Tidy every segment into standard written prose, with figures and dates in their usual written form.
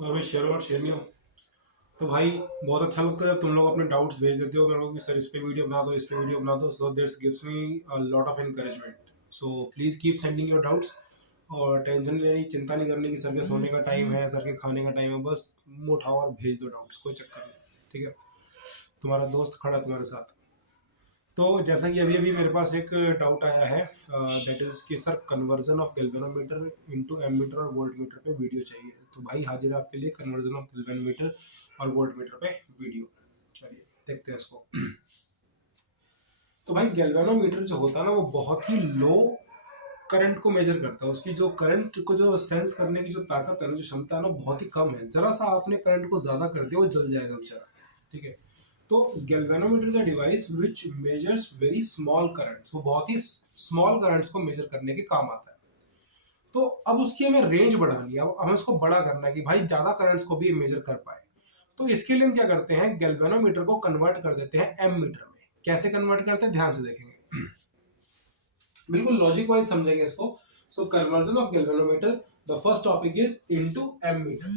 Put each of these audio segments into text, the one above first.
और मैं शेयर और शेयर नहीं हूँ। तो भाई बहुत अच्छा लगता है जब तुम लोग अपने डाउट्स भेज देते हो मेरे को कि सर इस पे वीडियो बना दो, इस पे वीडियो बना दो। So this gives me a lot of encouragement. So please keep sending your doubts. और टेंशन नहीं लेनी, चिंता नहीं करनी कि सर के सोने का टाइम है, सर के खाने का टाइम है। बस मुंह उठाओ और भेज दो डाउट्स, कोई चक्कर नहीं। ठीक है, तुम्हारा दोस्त खड़ा है तुम्हारे साथ। तो जैसा कि अभी अभी मेरे पास एक डाउट आया है, दैट इज कि sir conversion of galvanometer into ammeter और वोल्ट मीटर पे वीडियो चाहिए। तो भाई हाजिर है आपके लिए कन्वर्जन ऑफ गैल्वेनोमीटर और वोल्ट मीटर पे वीडियो। चलिए देखते हैं इसको। तो भाई गैल्वेनोमीटर जो होता है ना वो बहुत ही लो करंट को मेजर करता है। उसकी जो करंट को जो सेंस करने की जो ताकत है ना, जो क्षमता है ना, बहुत ही कम है। जरा सा आपने करंट को ज्यादा कर दिया वो जल जाएगा बेचारा। ठीक है, तो galvanometer is a device which measures very small currents. वो बहुत ही स्मॉल करंट्स को मेजर करने के काम आता है। तो अब उसकी हमें रेंज बढ़ानी है, अब हमें उसको बड़ा करना है कि भाई ज्यादा करंट्स को भी मेजर कर पाए। तो इसके लिए हम क्या करते हैं, गैल्वेनोमीटर को कन्वर्ट कर देते हैं एम मीटर में। कैसे कन्वर्ट करते हैं ध्यान से देखेंगे, बिल्कुल लॉजिक वाइज समझेंगे इसको। So conversion of galvanometer, the first topic is into ammeter.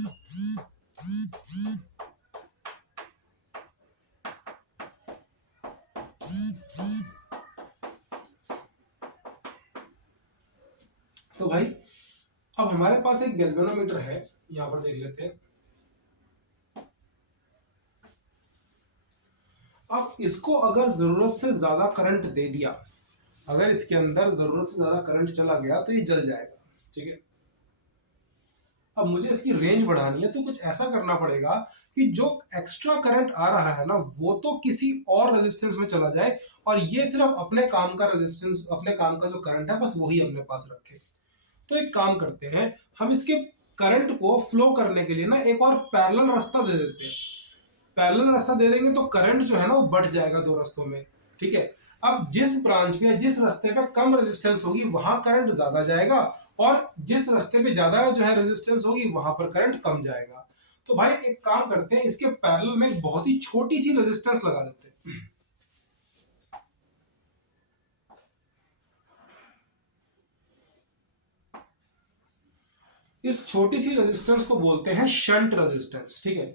तो भाई अब हमारे पास एक गैल्वेनोमीटर है, यहां पर देख लेते हैं। अब इसको अगर जरूरत से ज्यादा करंट दे दिया, अगर इसके अंदर जरूरत से ज्यादा करंट चला गया तो ये जल जाएगा। ठीक है, अब मुझे इसकी रेंज बढ़ानी है तो कुछ ऐसा करना पड़ेगा कि जो एक्स्ट्रा करंट आ रहा है ना वो तो किसी और रेजिस्टेंस में चला जाए और ये सिर्फ अपने काम का रेजिस्टेंस, अपने काम का जो करंट है बस वही अपने पास रखे। तो एक काम करते हैं, हम इसके करंट को फ्लो करने के लिए ना एक और पैरेलल रास्ता दे देते हैं। पैरेलल रास्ता दे देंगे तो करंट जो है ना वो बढ़ जाएगा दो रास्तों में। ठीक है, अब जिस ब्रांच में, जिस रास्ते पे कम रेजिस्टेंस होगी वहां करंट ज्यादा जाएगा, और जिस रास्ते पे ज्यादा जो है रेजिस्टेंस होगी वहां पर करंट कम जाएगा। तो भाई एक काम करते हैं, इसके पैरेलल में एक बहुत ही छोटी सी रेजिस्टेंस लगा देते हैं। इस छोटी सी रेजिस्टेंस को बोलते हैं शंट रेजिस्टेंस। ठीक है,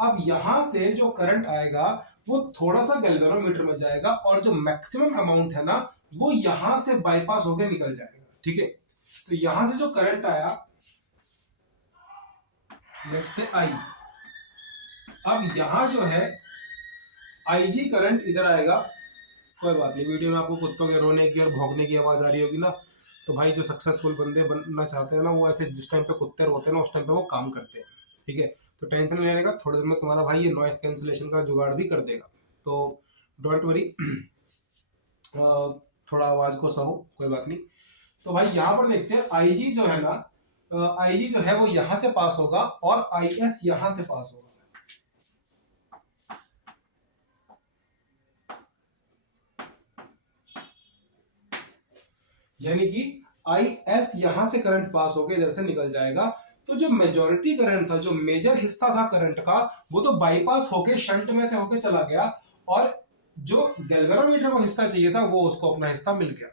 अब यहां से जो करंट आएगा वो थोड़ा सा गैल्वेनोमीटर में जाएगा और जो मैक्सिमम अमाउंट है ना वो यहां से बाईपास होकर निकल जाएगा। ठीक है, तो यहां से जो करंट आया, लेट से आई, अब यहां जो है आईजी करंट इधर आएगा। कोई बात नहीं, वीडियो में आपको कुत्तों के रोने की और भौंकने की आवाज आ रही होगी ना, तो भाई जो सक्सेसफुल बंदे बनना चाहते हैं ना वो ऐसे जिस टाइम पे कुत्ते रोते हैं ना उस टाइम पे वो काम करते हैं। ठीक है, तो टेंशन नहीं लेने का, थोड़ी देर में तुम्हारा भाई ये नॉइस कैंसिलेशन का जुगाड़ भी कर देगा। तो डोंट वरी, थोड़ा आवाज को सहो, कोई बात नहीं। तो भाई यहाँ पर देखते हैं आईजी जो है ना, आईजी जो है वो यहां से पास होगा और आईएस यहां से पास होगा। यानी कि आई एस यहां से करंट पास होकर इधर से निकल जाएगा। तो जो मेजॉरिटी करंट था, जो मेजर हिस्सा था करंट का, वो तो बाईपास होके शंट में से होके चला गया, और जो गैल्वेनोमीटर को हिस्सा चाहिए था वो उसको अपना हिस्सा मिल गया।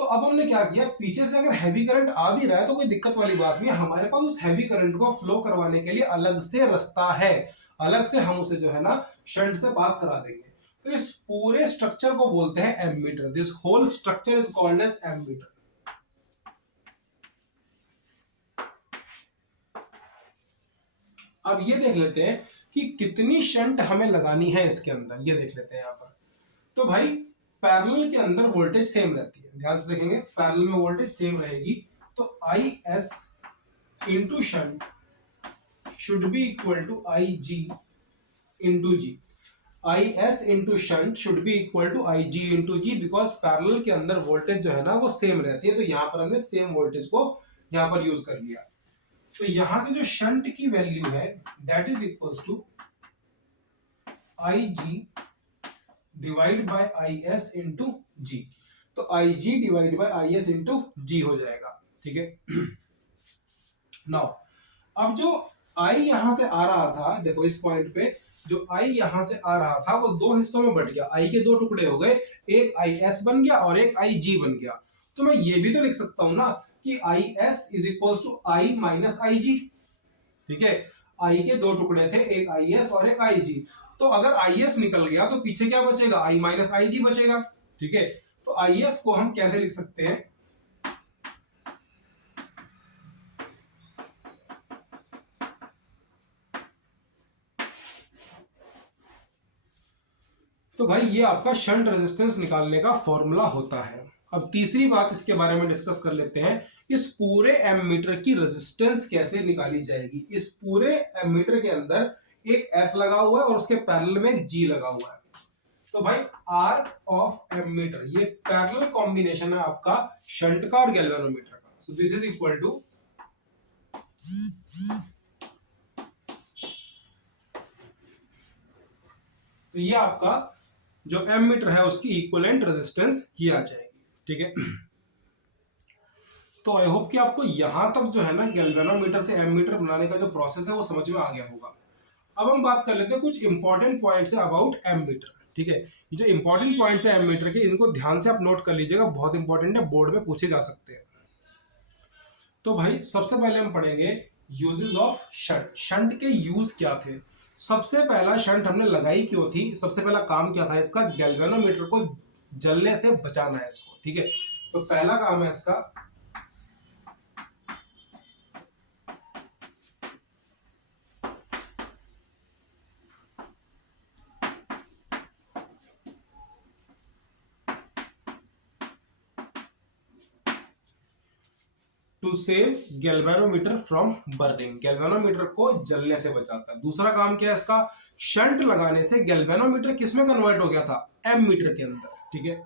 तो अब हमने क्या किया, पीछे से अगर हैवी करंट आ भी रहा है तो कोई दिक्कत वाली बात नहीं है, हमारे पास उस हैवी करंट को फ्लो करवाने के लिए अलग से रास्ता है, अलग से हम उसे जो है ना शंट से पास करा देंगे। तो इस पूरे स्ट्रक्चर को बोलते हैं ammeter. This whole structure is called as ammeter. अब ये देख लेते हैं कि कितनी शंट हमें लगानी है इसके अंदर, ये देख लेते हैं यहां पर। तो भाई पैरेलल के अंदर वोल्टेज सेम रहती है, ध्यान से देखेंगे, पैरेलल में वोल्टेज सेम रहेगी। तो I S into shunt should be equal to I G into G. I S into shunt should be equal to I G into G, because parallel के अंदर वोल्टेज जो है ना वो सेम रहती है। तो यहां पर हमने सेम वोल्टेज को यहां पर यूज कर लिया। तो यहां से जो शंट की वैल्यू है that is equals to I G divide by I S into G. तो I G divide by I S into G हो जाएगा। ठीक है, नाउ अब जो आई यहां से आ रहा था, देखो इस पॉइंट पे जो आई यहां से आ रहा था वो दो हिस्सों में बट गया, आई के दो टुकड़े हो गए, एक आई एस बन गया और एक आई जी बन गया। तो मैं ये भी तो लिख सकता हूं ना कि I S is equal to I minus I G. ठीक है, आई के दो टुकड़े थे, एक आई एस और एक आई जी। तो अगर आई एस निकल गया तो पीछे क्या बचेगा, आई माइनस आई जी बचेगा। ठीक है, तो आई एस को हम कैसे लिख सकते हैं, तो भाई ये आपका शंट रेजिस्टेंस निकालने का फॉर्मूला होता है। अब तीसरी बात इसके बारे में डिस्कस कर लेते हैं, इस पूरे एमीटर की रेजिस्टेंस कैसे निकाली जाएगी। इस पूरे एमीटर के अंदर एक एस लगा हुआ है और उसके पैरेलल में एक जी लगा हुआ है। तो भाई आर ऑफ एमीटर, ये पैरेलल कॉम्बिनेशन है आपका शंट का और गैल्वेनोमीटर का। So this is equal to, तो ये आपका जो एमीटर है उसकी इक्विवेलेंट रेजिस्टेंस ये आ जाएगी। ठीक है, तो आई होप कि आपको यहां तक जो है ना गैल्वेनोमीटर से एमीटर बनाने का जो प्रोसेस है वो समझ में आ गया होगा। अब हम बात कर लेते हैं कुछ इंपॉर्टेंट पॉइंट्स है अबाउट एमीटर। ठीक है, ये जो इंपॉर्टेंट पॉइंट्स है एमीटर के, इनको ध्यान से आप नोट कर लीजिएगा, बहुत इंपॉर्टेंट है, बोर्ड में पूछे जा सकते हैं। तो भाई सबसे पहले हम पढ़ेंगे यूजेस ऑफ शंट। शंट के यूज क्या थे। सबसे पहला शंट हमने लगाई क्यों थी, सबसे पहला काम क्या था इसका, गैल्वेनोमीटर को जलने से बचाना है इसको। ठीक है, तो पहला काम है इसका to save galvanometer from burning, galvanometer को जलने से बचाता है। दूसरा काम क्या है इसका, शंट लगाने से गैल्वेनोमीटर किस में कन्वर्ट हो गया था, एमीटर के अंदर। ठीक है,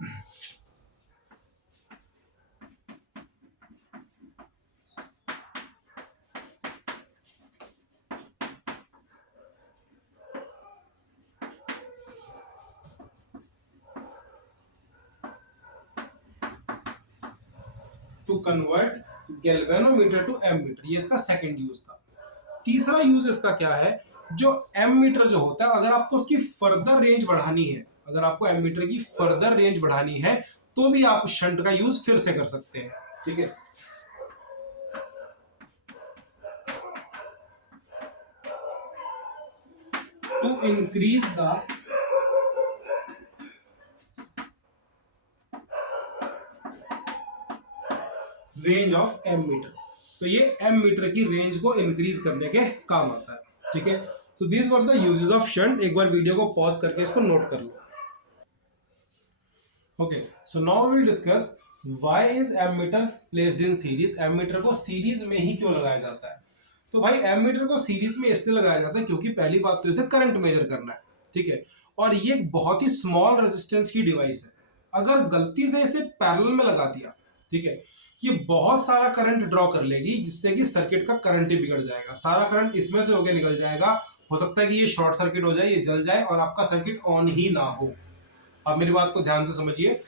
to convert galvanometer to ammeter, ये इसका सेकंड यूज था। तीसरा यूज इसका क्या है, जो एमीटर जो होता है, अगर आपको उसकी फर्दर रेंज बढ़ानी है, अगर आपको एमीटर की फर्दर रेंज बढ़ानी है तो भी आप शंट का यूज फिर से कर सकते हैं। ठीक है, to increase the range of ammeter, तो ये एमीटर की रेंज को इंक्रीज करने के काम आता है। ठीक है, so this were the uses of shunt. एक बार वीडियो को पॉज करके इसको नोट कर लो। Okay, so now we will discuss why is ammeter placed in series. Ammeter को सीरीज में ही क्यों लगाया जाता है। तो भाई एमीटर को सीरीज में इसलिए लगाया जाता है क्योंकि पहली बात तो इसे करंट मेजर करना है। ठीक है, और ये एक बहुत ही स्मॉल रेजिस्टेंस की डिवाइस है। अगर गलती से इसे पैरेलल में लगा दिया, ठीक है, ये बहुत सारा करंट ड्रॉ कर लेगी जिससे कि सर्किट का करंट ही बिगड़ जाएगा, सारा करंट इसमें से होकर निकल जाएगा। हो सकता है कि ये शॉर्ट सर्किट हो जाए, ये जल जाए और आपका सर्किट ऑन ही ना हो। आप मेरी बात को ध्यान से समझिए,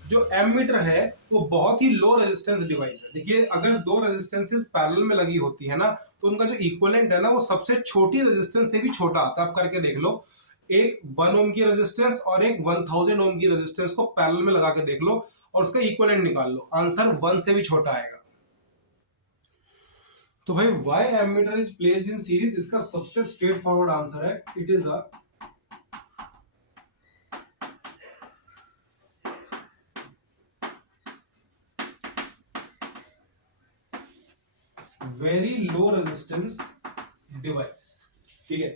जो एमीटर है वो बहुत ही लो रेजिस्टेंस डिवाइस है। देखिए, अगर दो रेजिस्टेंसेस पैरेलल में लगी होती है ना, तो उनका जो इक्विवेलेंट है ना वो सबसे छोटी रेजिस्टेंस से भी छोटा आता है। आप करके देख लो, एक 1 ओम की रेजिस्टेंस और एक 1000 ओम की रेजिस्टेंस को पैरेलल में लगा के देख लो और उसका इक्विवेलेंट निकाल लो, आंसर 1 से भी छोटा आएगा। तो भाई why ammeter is placed in series, इसका सबसे स्ट्रेट फॉरवर्ड आंसर है, it is a very low resistance device. ठीक है,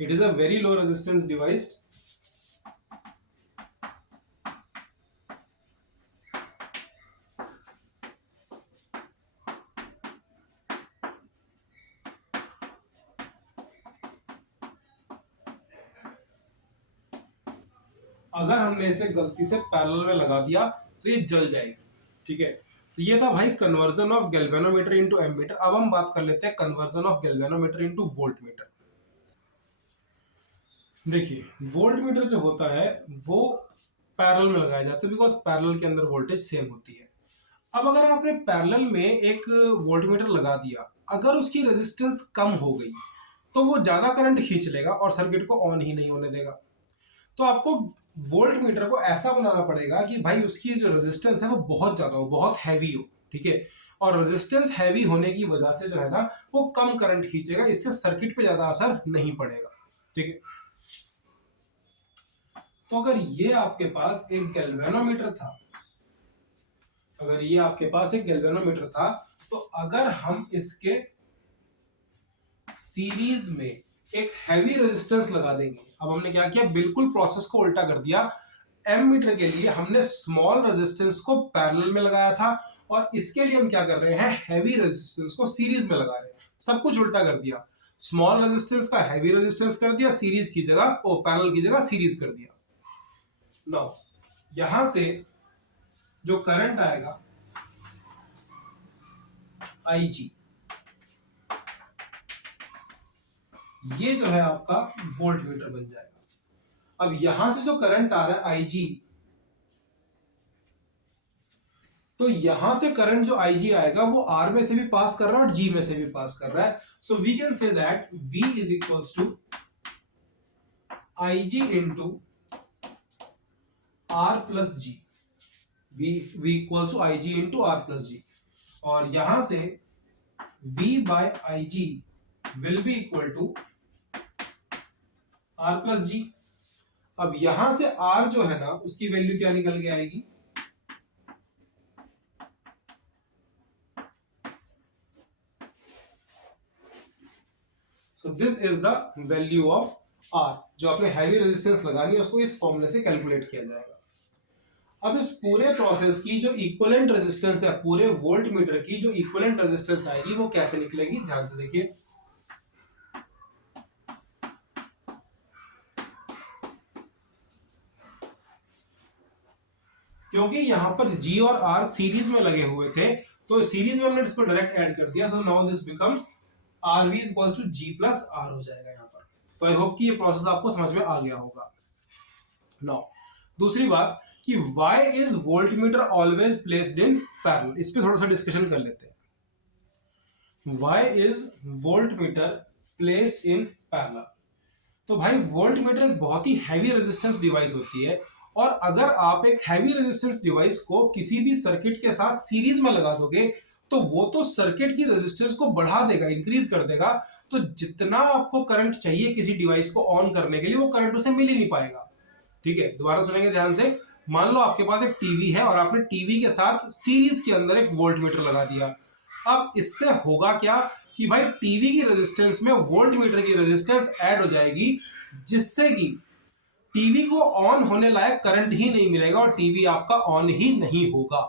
it is a very low resistance device. अगर हमने इसे गलती से पैरेलल में लगा दिया तो ये जल जाएगी। ठीक है, तो ये था भाई conversion of galvanometer into ammeter. अब हम बात कर लेते हैं conversion of galvanometer into voltmeter. देखिए, वोल्टमीटर जो होता है वो पैरेलल में लगाया जाता है बिकॉज पैरेलल के अंदर वोल्टेज सेम होती है। अब अगर आपने पैरेलल में एक वोल्टमीटर लगा दिया, अगर उसकी रेजिस्टेंस कम हो गई तो वो ज्यादा करंट खींच लेगा और सर्किट को ऑन ही नहीं होने देगा। तो आपको वोल्ट मीटर को ऐसा बनाना पड़ेगा कि भाई उसकी जो रेजिस्टेंस है वो बहुत ज्यादा हो, बहुत हैवी हो। ठीक है, और रेजिस्टेंस हैवी होने की वजह से जो है ना वो कम करंट खींचेगा, इससे सर्किट पे ज्यादा असर नहीं पड़ेगा। ठीक है, तो अगर ये आपके पास एक गैल्वेनोमीटर था, अगर ये आपके पास एक गैल्वेनोमीटर था, तो अगर हम इसके सीरीज में एक हैवी रेजिस्टेंस लगा देंगे, अब हमने क्या किया, बिल्कुल प्रोसेस को उल्टा कर दिया। एमीटर के लिए हमने स्मॉल रेजिस्टेंस को पैरेलल में लगाया था, और इसके लिए हम क्या कर रहे हैं, हैवी रेजिस्टेंस को सीरीज में लगा रहे हैं। सब कुछ उल्टा कर दिया, स्मॉल रेजिस्टेंस का हैवी रेजिस्टेंस कर दिया, सीरीज की जगह ओ पैरेलल की जगह सीरीज कर दिया। नाउ यहां से जो करंट आएगा IG, ये जो है आपका वोल्ट मीटर बन जाएगा। अब यहां से जो करंट आ रहा है IG, तो यहां से करंट जो IG आएगा वो R में से भी पास कर रहा है और G में से भी पास कर रहा है। So we can say that V is equals to IG into R plus G, V equals to IG into R plus G, और यहां से V by IG will be equal to R plus G। अब यहां से R जो है ना उसकी वैल्यू क्या निकल के आएगी, सो this is the value of R, जो आपने हैवी रेजिस्टेंस लगानी है उसको इस फॉर्मूले से कैलकुलेट किया जाएगा। अब इस पूरे प्रोसेस की जो इक्विवेलेंट रेजिस्टेंस है, पूरे वोल्ट मीटर की जो इक्विवेलेंट रेजिस्टेंस आएगी वो कैसे निकलेगी, ध्यान से देखिए। क्योंकि यहां पर G और R सीरीज में लगे हुए थे, तो सीरीज में हमने इसको डायरेक्ट ऐड कर दिया, so now this becomes RV is equal to G plus R हो जाएगा यहाँ पर। तो आई होप कि ये प्रोसेस आपको समझ में आ गया होगा। नाउ दूसरी बात कि why is voltmeter always placed in parallel, इस पे थोड़ा सा डिस्कशन कर लेते हैं। Why is voltmeter placed in parallel? तो भाई वोल्टमीटर एक बहुत ही हैवी रेजिस्टेंस डिवाइस होती है, और अगर आप एक हैवी रेजिस्टेंस डिवाइस को किसी भी सर्किट के साथ सीरीज में लगा दोगे तो वो तो सर्किट की रेजिस्टेंस को बढ़ा देगा, इंक्रीज कर देगा। तो जितना आपको करंट चाहिए किसी डिवाइस को ऑन करने के लिए वो करंट उसे मिल ही नहीं पाएगा। ठीक है, दोबारा सुनेंगे ध्यान से। मान लो आपके पास एक टीवी है और आपने टीवी के साथ सीरीज के अंदर एक वोल्टमीटर लगा दिया। अब इससे होगा क्या कि भाई टीवी की रेजिस्टेंस में वोल्टमीटर की रेजिस्टेंस ऐड हो जाएगी, जिससे कि टीवी को ऑन होने लायक करंट ही नहीं मिलेगा और टीवी आपका ऑन ही नहीं होगा।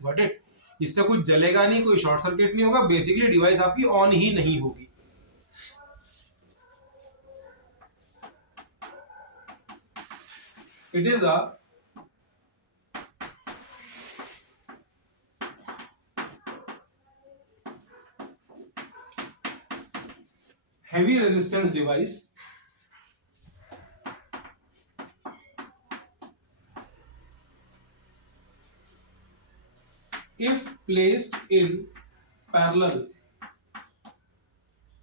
Got it? इससे कुछ जलेगा नहीं, कोई शॉर्ट सर्किट नहीं होगा, बेसिकली डिवाइस आपकी ऑन ही नहीं होगी। It is a heavy resistance device if placed in parallel,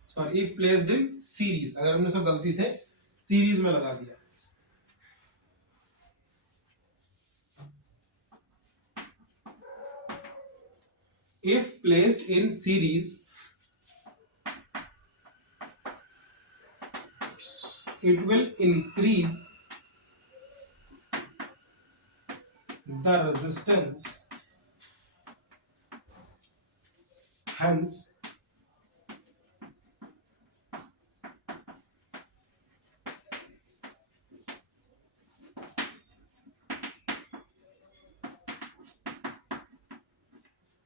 sorry, if placed in series, अगर हमने इसको गलती से सीरीज में लगा दिया, if placed in series it will increase the resistance, hence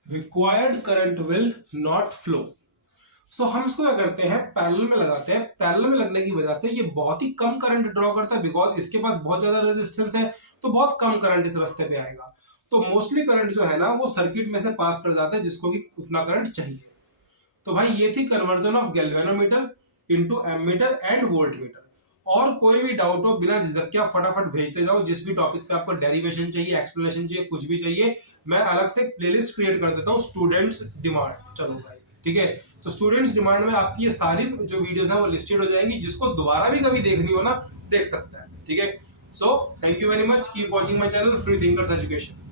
required current will not flow। सो हम इसको क्या करते हैं, पैरेलल में लगाते हैं। पैरेलल में लगने की वजह से ये बहुत ही कम करंट ड्रॉ करता है, बिकॉज इसके पास बहुत ज्यादा रेजिस्टेंस है, तो बहुत कम करंट इस रास्ते पे आएगा। तो मोस्टली करंट जो है ना वो सर्किट में से पास कर जाता है जिसको कि उतना करंट चाहिए। तो भाई ये थी conversion of galvanometer into ammeter and voltmeter. और कोई भी डाउट हो बिना झिझक के आप फटाफट भेजते जाओ। जिस भी टॉपिक पे आपको डेरिवेशन चाहिए, एक्सप्लेनेशन चाहिए, कुछ भी चाहिए, मैं अलग से प्लेलिस्ट क्रिएट कर देता हूँ, स्टूडेंट्स डिमांड। चलो भाई ठीक है, तो स्टूडेंट्स डिमांड में आपकी ये सारी जो वीडियोस है वो लिस्टेड हो जाएंगी, जिसको दोबारा भी कभी देखनी हो ना देख सकता है। ठीक है, so thank you very much, keep watching my channel free thinkers education.